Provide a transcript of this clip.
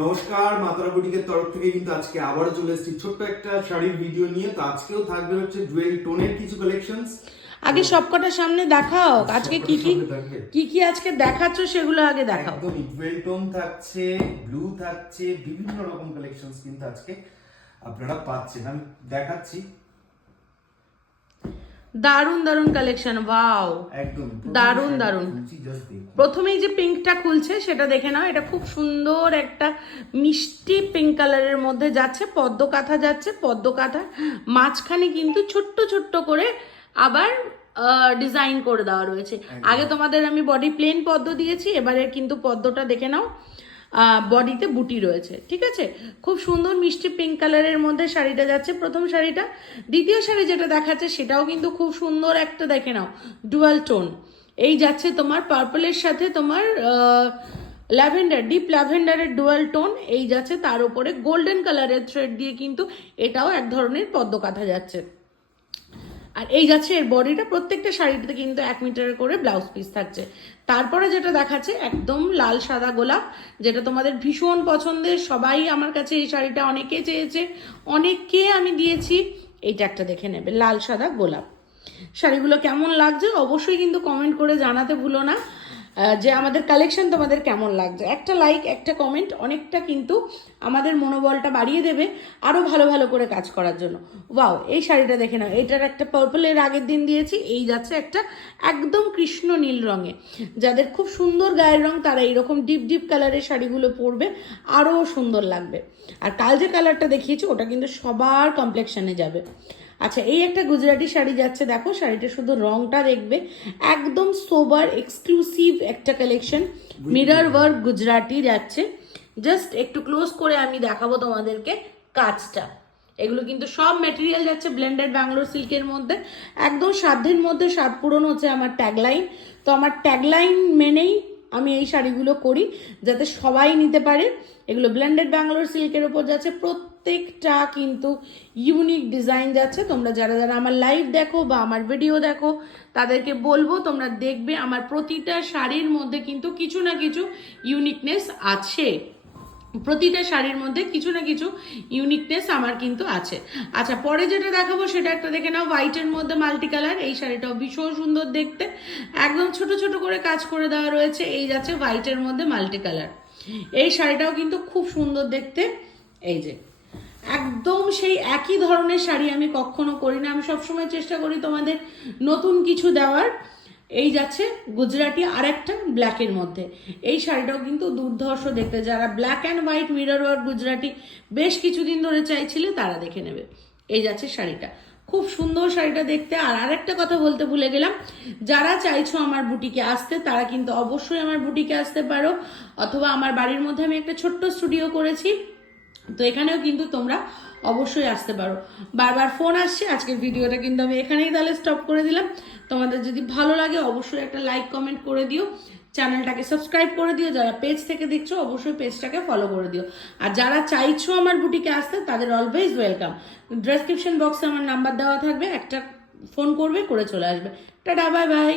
নমস্কার, মাতারা বুটিকের তরফ থেকে কিন্তু আজকে আবারও চলে এসেছি ছোট্ট একটা শাড়ির ভিডিও নিয়ে। তো আজকেও থাকবে হচ্ছে ডুয়েল টোনের কিছু কালেকশনস। আগে সবকটা সামনে দেখাও, আজকে কি কি আজকে দেখাচ্ছ সেগুলো আগে দেখাও। একদমই ডুয়েল টোন থাকছে, ব্লু থাকছে, বিভিন্ন রকম কালেকশনস কিন্তু আজকে আপনারা পাচ্ছেন। আমি দেখাচ্ছি। দারুন দারুন কালেকশন, ওয়াও একদম দারুন দারুন। প্রথমেই যে পিঙ্কটা খুলছে সেটা দেখে নাও। এটা খুব সুন্দর একটা মিষ্টি পিঙ্ক কালারের মধ্যে যাচ্ছে, পদ্ম কাঁথা যাচ্ছে। পদ্ম কাঁথা মাঝখানে কিন্তু ছোট্ট ছোট্ট করে আবার ডিজাইন করে দেওয়া রয়েছে। আগে তোমাদের আমি বডি প্লেন পদ্ম দিয়েছি, এবারে কিন্তু পদ্মটা দেখে নাও বডিতে বুটি রয়েছে। ঠিক আছে, খুব সুন্দর মিষ্টি পিঙ্ক কালারের মধ্যে শাড়িটা যাচ্ছে, প্রথম শাড়িটা। দ্বিতীয় শাড়ি যেটা দেখাচ্ছে সেটাও কিন্তু খুব সুন্দর একটা, দেখে নাও, ডুয়াল টোন। এই যাচ্ছে তোমার পার্পলের সাথে তোমার ল্যাভেন্ডার, ডিপ ল্যাভেন্ডারের ডুয়াল টোন। এই যাচ্ছে তার উপরে গোল্ডেন কালারের থ্রেড দিয়ে কিন্তু এটাও এক ধরনের পদ্ম কাঁথা যাচ্ছে। আর এই যাচ্ছে এর বডিটা। প্রত্যেকটা শাড়িটাতে কিন্তু 1 মিটার করে ব্লাউজ পিস থাকছে। তারপরে যেটা দেখাচ্ছে একদম লাল সাদা গোলাপ, যেটা তোমাদের ভীষণ পছন্দের। সবাই আমার কাছে এই শাড়িটা অনেকে চেয়েছে, অনেককে আমি দিয়েছি। এইটা একটা দেখে নেবে, লাল সাদা গোলাপ। শাড়িগুলো কেমন লাগছে অবশ্যই কিন্তু কমেন্ট করে জানাতে ভুলো না যে আমাদের কালেকশন তোমাদের কেমন লাগছে। একটা লাইক, একটা কমেন্ট অনেকটা কিন্তু আমাদের মনোবলটা বাড়িয়ে দেবে আরও ভালো ভালো করে কাজ করার জন্য। ওয়াও, এই শাড়িটা দেখে নাও। এটার একটা পার্পলের আগের দিন দিয়েছি, এই যাচ্ছে একটা একদম কৃষ্ণ নীল রঙে। যাদের খুব সুন্দর গায়ের রং তারা এইরকম ডিপ ডিপ কালারের শাড়িগুলো পরবে, আরও সুন্দর লাগবে। আর কাল যে কালারটা দেখিয়েছি ওটা কিন্তু সবার কমপ্লেক্সানে যাবে। আচ্ছা, এই একটা গুজরাটি শাড়ি যাচ্ছে, দেখো শাড়িটা শুধু রংটা দেখবে, একদম সোবার এক্সক্লুসিভ একটা কালেকশন। মিরর ওয়ার্ক গুজরাটি যাচ্ছে। জাস্ট একটু ক্লোজ করে আমি দেখাবো তোমাদেরকে কাজটা। এগুলো কিন্তু সব মেটেরিয়াল যাচ্ছে ব্লেন্ডেড ব্যাঙ্গালোর সিল্কের মধ্যে। একদম সাধ্যের মধ্যে স্বাদ পূরণ হচ্ছে আমার ট্যাগলাইন। তো আমার ট্যাগলাইন মেনেই আমি এই শাড়িগুলো করি যাতে সবাই নিতে পারে। এগুলো ব্লেন্ডেড ব্যাঙ্গালোর সিল্কের ওপর যাচ্ছে, প্রত্যেকটা কিন্তু ইউনিক ডিজাইন যাচ্ছে। তোমরা যারা যারা আমার লাইভ দেখো বা আমার ভিডিও দেখো তাদেরকে বলবো তোমরা দেখবে আমার প্রতিটা শাড়ির মধ্যে কিন্তু কিছু না কিছু ইউনিকনেস আছে। প্রতিটা শাড়ির মধ্যে কিছু না কিছু ইউনিকনেস আমার কিন্তু আছে। আচ্ছা, পরে যেটা দেখাবো সেটা একটা দেখে নাও, হোয়াইটের মধ্যে মাল্টি কালার। এই শাড়িটাও ভীষণ সুন্দর দেখতে, একদম ছোট ছোট করে কাজ করে দেওয়া রয়েছে। এই যাচ্ছে হোয়াইটের মধ্যে মাল্টি কালার। এই শাড়িটাও কিন্তু খুব সুন্দর দেখতে। এই যে একদম সেই একই ধরনের শাড়ি আমি কখনো করি না, আমি সবসময় চেষ্টা করি তোমাদের নতুন কিছু দেওয়ার। এই যাচ্ছে গুজরাটি আর একটা ব্ল্যাকের মধ্যে। এই শাড়িটাও কিন্তু দুর্ধর্ষ দেখতে। যারা black and white mirror work Gujarati বেশ কিছুদিন ধরে চাইছিলে তারা দেখে নেবে। এই যাচ্ছে শাড়িটা, খুব সুন্দর শাড়িটা দেখতে। আর আরেকটা কথা বলতে ভুলে গেলাম, যারা চাইছো আমার বুটিকে আসতে তারা কিন্তু অবশ্যই আমার বুটিকে আসতে পারো, অথবা আমার বাড়ির মধ্যে আমি একটা ছোট্ট স্টুডিও করেছি, তো এখানেও কিন্তু তোমরা অবশ্যই আসতে পারো। বারবার ফোন আসছে, আজকের ভিডিওটা কিন্তু আমি এখানেই তাহলে স্টপ করে দিলাম। তোমাদের যদি ভালো লাগে অবশ্যই একটা লাইক কমেন্ট করে দিও, চ্যানেলটাকে সাবস্ক্রাইব করে দিও। যারা পেজ থেকে দেখছো অবশ্যই পেজটাকে ফলো করে দিও। আর যারা চাইছো আমার বুটিকে আসতে তাদের অলওয়েজ ওয়েলকাম। ডেসক্রিপশন বক্সে আমার নাম্বার দেওয়া থাকবে, একটা ফোন করবে, করে চলে আসবে। Tata, bye bye.